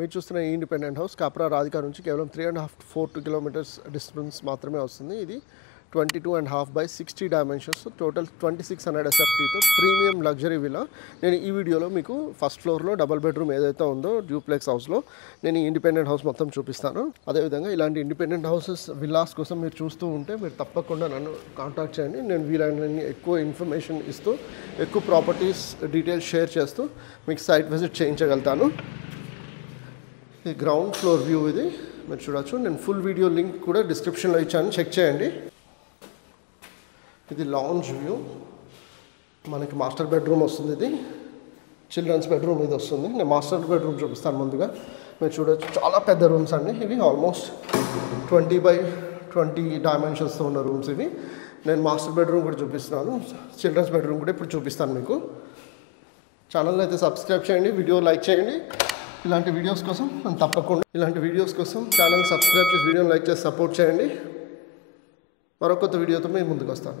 మీరు చూస్తున్న ఈ ఇండిపెండెంట్ హౌస్ కాప్రా రాధికా నుంచి కేవలం 3.5 to 4 kilometers డిస్టెన్స్ మాత్రమే వస్తుంది. ఇది 22.5 by 60 డైమెన్షన్స్, టోటల్ 2600 SFTతో ప్రీమియం లగ్జరీ విలా. నేను ఈ వీడియోలో మీకు ఫస్ట్ ఫ్లోర్లో డబుల్ బెడ్రూమ్ ఏదైతే ఉందో డ్యూప్లెక్స్ హౌస్లో నేను ఈ ఇండిపెండెంట్ హౌస్ మొత్తం చూపిస్తాను. అదేవిధంగా ఇలాంటి ఇండిపెండెంట్ హౌసెస్ విల్లాస్ కోసం మీరు చూస్తూ ఉంటే మీరు తప్పకుండా నన్ను కాంటాక్ట్ చేయండి. నేను వీలైనన్ని ఎక్కువ ఇన్ఫర్మేషన్ ఇస్తూ ఎక్కువ ప్రాపర్టీస్ డీటెయిల్స్ షేర్ చేస్తూ మీకు సైట్ విజిట్ చేయించగలుగుతాను. ఇది గ్రౌండ్ ఫ్లోర్ వ్యూ, ఇది మీరు చూడొచ్చు. నేను ఫుల్ వీడియో లింక్ కూడా డిస్క్రిప్షన్లో ఇచ్చాను, చెక్ చేయండి. ఇది లాంజ్ వ్యూ, మనకి మాస్టర్ బెడ్రూమ్ వస్తుంది. ఇది చిల్డ్రన్స్ బెడ్రూమ్ ఇది వస్తుంది. నేను మాస్టర్ బెడ్రూమ్ చూపిస్తాను ముందుగా. మీరు చూడొచ్చు చాలా పెద్ద రూమ్స్ అండి ఇవి, ఆల్మోస్ట్ 20 by 20 డైమెన్షన్స్తో ఉన్న రూమ్స్ ఇవి. నేను మాస్టర్ బెడ్రూమ్ కూడా చూపిస్తున్నాను, చిల్డ్రన్స్ బెడ్రూమ్ కూడా ఇప్పుడు చూపిస్తాను మీకు. ఛానల్ అయితే సబ్స్క్రైబ్ చేయండి, వీడియో లైక్ చేయండి. ఇలాంటి వీడియోస్ కోసం తప్పకుండా ఛానల్ సబ్స్క్రైబ్ చేసి వీడియోని లైక్ చేసి సపోర్ట్ చేయండి. మరొక కొత్త వీడియోతో మేము ముందుకు వస్తాను.